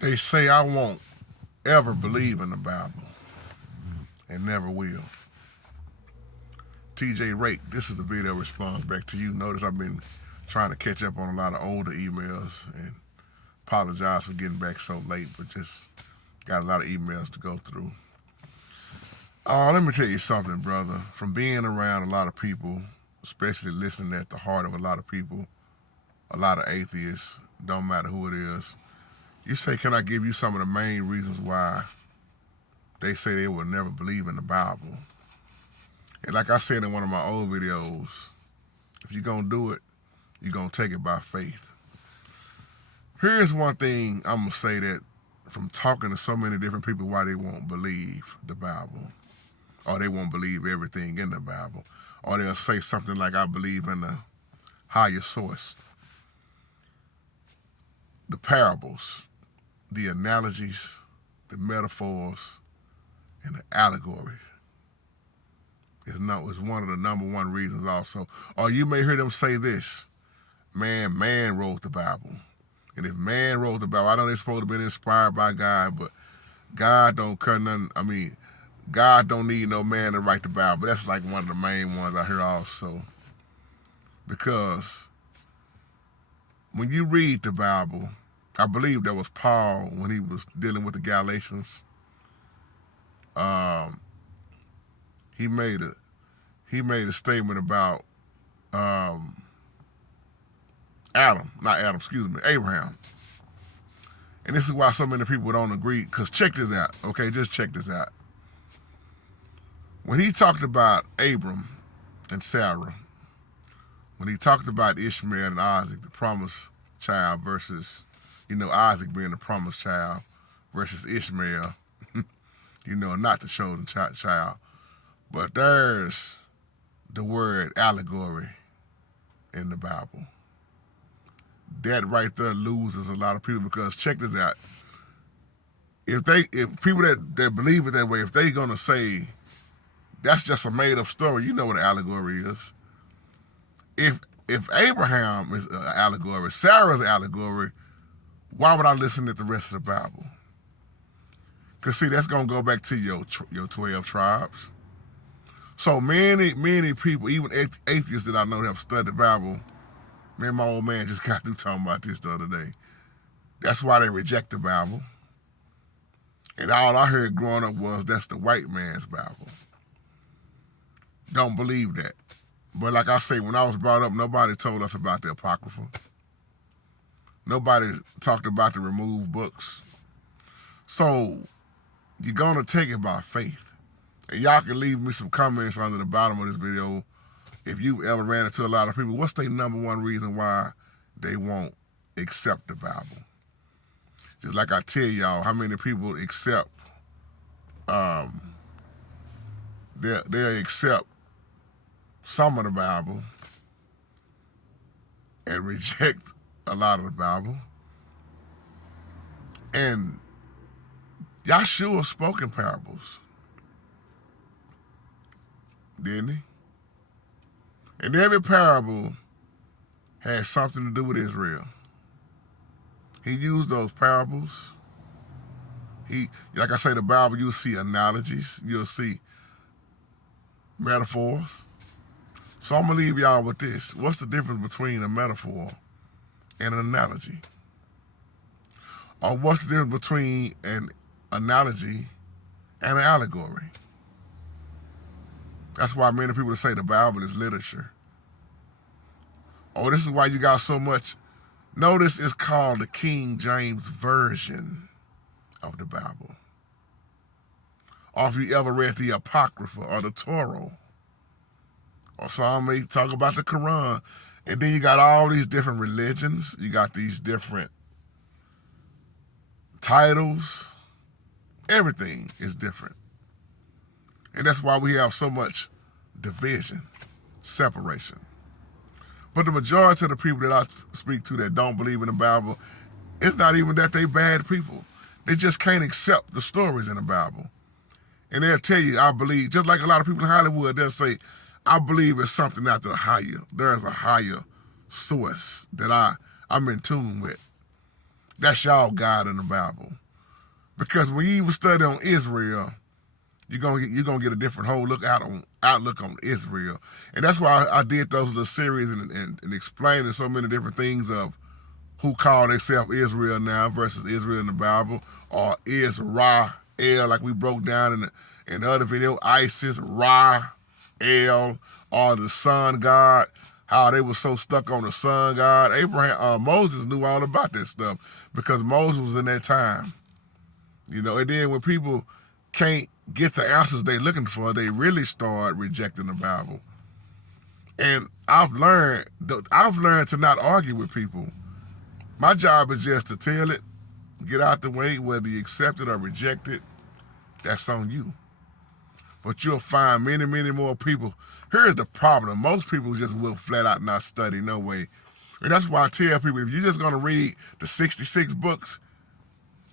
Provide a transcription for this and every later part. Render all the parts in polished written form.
They say I won't ever believe in the Bible and never will. TJ Rake, this is a video response back to you. Notice I've been trying to catch up on a lot of older emails and apologize for getting back so late, but just got a lot of emails to go through. Let me tell you something, brother. From being around a lot of people, especially listening at the heart of a lot of people, a lot of atheists, don't matter who it is, you say, can I give you some of the main reasons why they say they will never believe in the Bible? And like I said in one of my old videos, if you're going to do it, you're going to take it by faith. Here's one thing I'm going to say that from talking to so many different people why they won't believe the Bible, or they won't believe everything in the Bible, or they'll say something like, I believe in the higher source. The parables, the analogies, the metaphors, and the allegories is one of the number one reasons also. Or you may hear them say this, man wrote the Bible. And if man wrote the Bible, I know they're supposed to be inspired by God, but God don't care nothing. I mean, God don't need no man to write the Bible. That's like one of the main ones I hear also. Because when you read the Bible, I believe that was Paul when he was dealing with the Galatians. He made a statement about Abraham. And this is why so many people don't agree, because check this out, okay? Just check this out. When he talked about Abram and Sarah, when he talked about Ishmael and Isaac, the promised child, versus, Isaac being the promised child, versus Ishmael, not the chosen child. But there's the word allegory in the Bible. That right there loses a lot of people, because check this out. If people that believe it that way, if they gonna say that's just a made up story, you know what an allegory is. If Abraham is an allegory, Sarah's an allegory, why would I listen to the rest of the Bible? Because see, that's gonna go back to your 12 tribes. So many people, even atheists that I know that have studied the Bible, man, my old man just got through talking about this the other day. That's why they reject the Bible. And all I heard growing up was that's the white man's Bible. Don't believe that. But like I say, when I was brought up, nobody told us about the Apocrypha. Nobody talked about the removed books. So you're going to take it by faith. And y'all can leave me some comments under the bottom of this video if you ever ran into a lot of people. What's their number one reason why they won't accept the Bible? Just like I tell y'all, how many people accept, they'll accept some of the Bible and reject a lot of the Bible. And Yahoo spoke in parables, didn't he? And every parable has something to do with Israel. He used those parables. Like I say, the Bible, you'll see analogies, you'll see metaphors. So I'm gonna leave y'all with this. What's the difference between a metaphor and an analogy? Or what's the difference between an analogy and an allegory? That's why many people say the Bible is literature. Oh, this is why you got so much. Notice it's called the King James Version of the Bible. Or if you ever read the Apocrypha or the Torah, or some may talk about the Quran. And then you got all these different religions. You got these different titles. Everything is different. And that's why we have so much division, separation. But the majority of the people that I speak to that don't believe in the Bible, it's not even that they bad people. They just can't accept the stories in the Bible. And they'll tell you, I believe, just like a lot of people in Hollywood, they'll say, I believe it's something out there higher. There's a higher source that I'm in tune with. That's y'all God in the Bible. Because when you even study on Israel, you're gonna get a different whole outlook on Israel. And that's why I did those little series and explaining so many different things of who call themselves Israel now versus Israel in the Bible, or Israel, like we broke down in the other video, Isis, Ra, El, or the sun god, how they were so stuck on the sun god. Moses knew all about that stuff because Moses was in that time. And then when people can't get the answers they're looking for, they really start rejecting the Bible. And I've learned to not argue with people. My job is just to tell it, get out the way, whether you accept it or reject it, that's on you. But you'll find many, many more people. Here's the problem. Most people just will flat out not study, no way. And that's why I tell people, if you're just going to read the 66 books,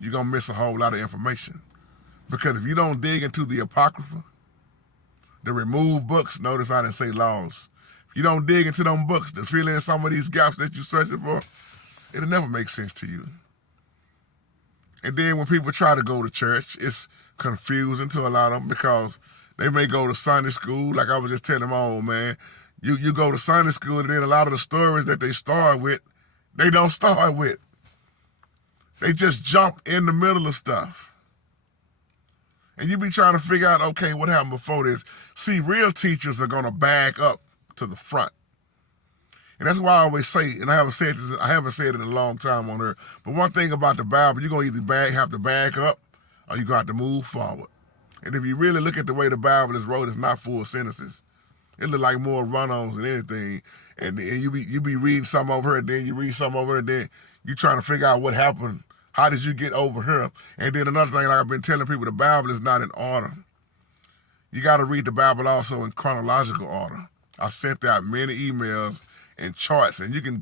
you're going to miss a whole lot of information. Because if you don't dig into the Apocrypha, the removed books, notice I didn't say laws. If you don't dig into them books to fill in some of these gaps that you're searching for, it'll never make sense to you. And then when people try to go to church, it's confusing to a lot of them because they may go to Sunday school, like I was just telling my old man. You go to Sunday school, and then a lot of the stories that they start with, they don't start with. They just jump in the middle of stuff. And you be trying to figure out, okay, what happened before this? See, real teachers are going to back up to the front. And that's why I always say, and I haven't said it in a long time on her, but one thing about the Bible, you're going to either have to back up or you're going to have to move forward. And if you really look at the way the Bible is wrote, it's not full sentences. It look like more run-ons than anything. And you be reading something over here, then you read something over here, then you trying to figure out what happened. How did you get over here? And then another thing, like I've been telling people, the Bible is not in order. You got to read the Bible also in chronological order. I sent out many emails and charts, and you can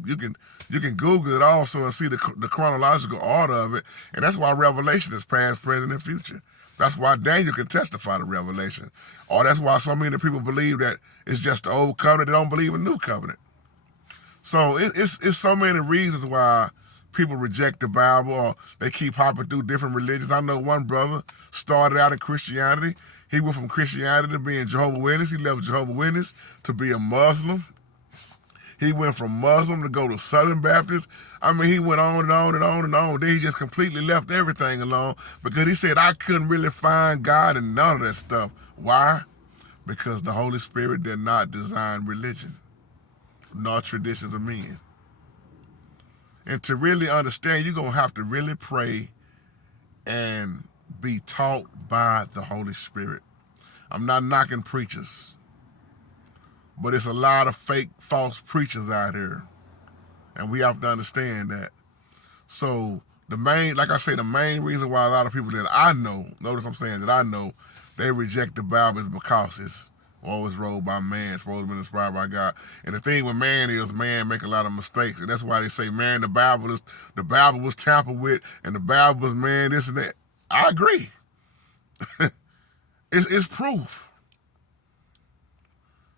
Google it also and see the chronological order of it. And that's why Revelation is past, present, and future. That's why Daniel can testify to Revelation. Or that's why so many people believe that it's just the old covenant. They don't believe in new covenant. So it's so many reasons why people reject the Bible or they keep hopping through different religions. I know one brother started out in Christianity. He went from Christianity to being Jehovah's Witness. He left Jehovah's Witness to be a Muslim. He went from Muslim to go to Southern Baptist. I mean, he went on and on and on and on. Then he just completely left everything alone because he said, I couldn't really find God in none of that stuff. Why? Because the Holy Spirit did not design religion, nor traditions of men. And to really understand, you're going to have to really pray and be taught by the Holy Spirit. I'm not knocking preachers, but it's a lot of fake, false preachers out here. And we have to understand that. So the main reason why a lot of people that I know, notice I'm saying that I know, they reject the Bible is because it's always wrote by man, it's supposed to be inspired by God. And the thing with man make a lot of mistakes. And that's why they say, man, the Bible was tampered with, and the Bible was, man, this and that. I agree. It's proof.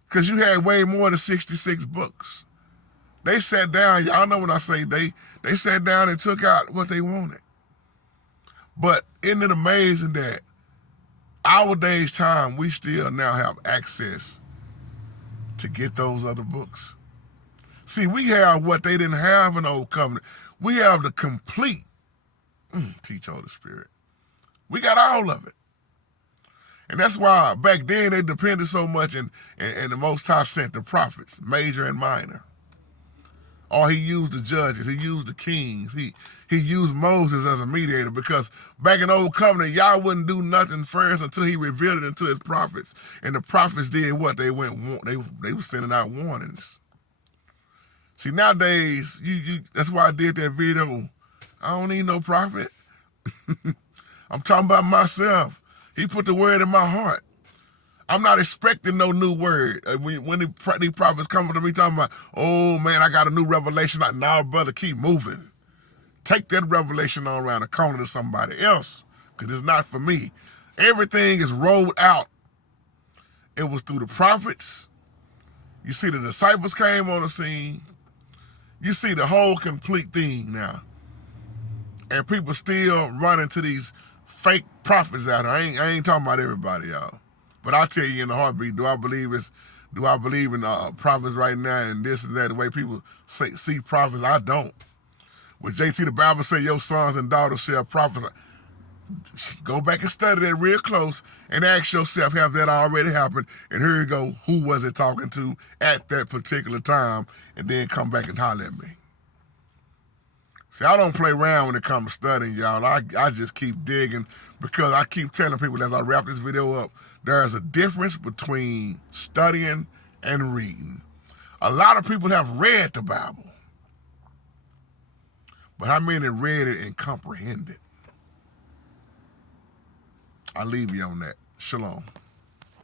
Because you had way more than 66 books. They sat down, y'all know when I say they sat down and took out what they wanted. But isn't it amazing that our day's time, we still now have access to get those other books? See, we have what they didn't have in the Old Covenant. We have the complete, teach Holy Spirit. We got all of it. And that's why back then they depended so much and the Most High sent the prophets, major and minor. Or he used the judges, he used the kings, he used Moses as a mediator, because back in the Old Covenant, y'all wouldn't do nothing first until he revealed it into his prophets. And the prophets did what? They were sending out warnings. See, nowadays, that's why I did that video. I don't need no prophet. I'm talking about myself. He put the word in my heart. I'm not expecting no new word. When these prophets come to me talking about, oh man, I got a new revelation. Like, nah, brother, keep moving. Take that revelation on around the corner to somebody else, because it's not for me. Everything is rolled out. It was through the prophets. You see, the disciples came on the scene. You see the whole complete thing now. And people still running to these fake prophets out here. I ain't talking about everybody, y'all. But I'll tell you in a heartbeat, do I believe in prophets right now and this and that, the way people see prophets? I don't. With JT, the Bible say your sons and daughters shall prophesy. Go back and study that real close and ask yourself, have that already happened? And here you go, who was it talking to at that particular time? And then come back and holler at me. See, I don't play around when it comes to studying, y'all. I just keep digging, because I keep telling people as I wrap this video up, there's a difference between studying and reading. A lot of people have read the Bible, but how many read it and comprehended? I'll leave you on that. Shalom.